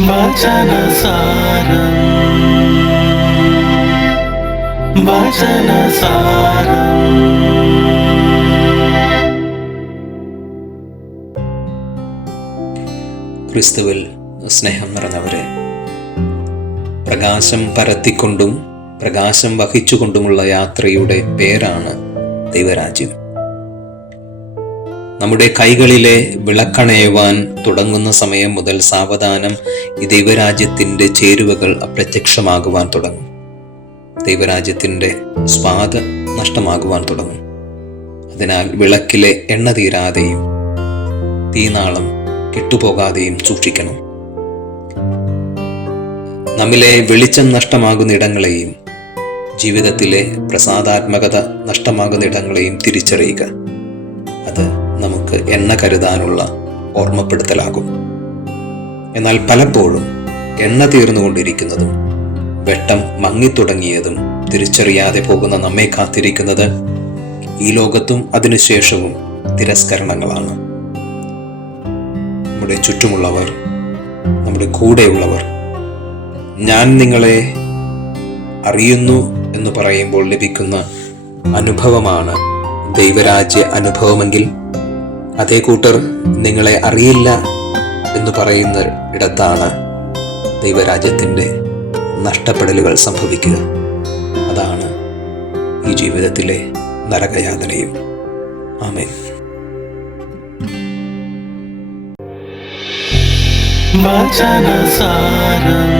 വചനസാരം വചനസാരം. ക്രിസ്തുവിൽ സ്നേഹം നിറഞ്ഞവരെ, പ്രകാശം പരത്തിക്കൊണ്ടും പ്രകാശം വഹിച്ചുകൊണ്ടുമുള്ള യാത്രയുടെ പേരാണ് ദൈവരാജ്യം. നമ്മുടെ കൈകളിലെ വിളക്കണയുവാൻ തുടങ്ങുന്ന സമയം മുതൽ സാവധാനം ഈ ദൈവരാജ്യത്തിൻ്റെ ചേരുവകൾ അപ്രത്യക്ഷമാകുവാൻ തുടങ്ങും. ദൈവരാജ്യത്തിൻ്റെ സ്വാദ നഷ്ടമാകുവാൻ തുടങ്ങും. അതിനാൽ വിളക്കിലെ എണ്ണ തീരാതെയും തീനാളം കെട്ടുപോകാതെയും സൂക്ഷിക്കണം. നമ്മിലെ വെളിച്ചം നഷ്ടമാകുന്ന ഇടങ്ങളെയും ജീവിതത്തിലെ പ്രസാദാത്മകത നഷ്ടമാകുന്ന ഇടങ്ങളെയും തിരിച്ചറിയുക. അത് നമുക്ക് എണ്ണ കരുതാനുള്ള ഓർമ്മപ്പെടുത്തലാകും. എന്നാൽ പലപ്പോഴും എണ്ണ തീർന്നുകൊണ്ടിരിക്കുന്നതും വെട്ടം മങ്ങിത്തുടങ്ങിയതും തിരിച്ചറിയാതെ പോകുന്ന നമ്മെ കാത്തിരിക്കുന്നത് ഈ ലോകത്തും അതിനുശേഷവും തിരസ്കരണങ്ങളാണ്. നമ്മുടെ ചുറ്റുമുള്ളവർ, നമ്മുടെ കൂടെയുള്ളവർ ഞാൻ നിങ്ങളെ അറിയുന്നു എന്ന് പറയുമ്പോൾ ലഭിക്കുന്ന അനുഭവമാണ് ദൈവരാജ്യ അനുഭവമെങ്കിൽ, അതേ കൂട്ടർ നിങ്ങളെ അറിയില്ല എന്ന് പറയുന്ന ഇടത്താണ് ദൈവരാജ്യത്തിൻ്റെ നഷ്ടപ്പെടലുകൾ സംഭവിക്കുക. അതാണ് ഈ ജീവിതത്തിലെ നരകയാതനയും. ആമേൻ. വചനസാരം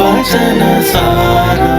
വചനസാരം.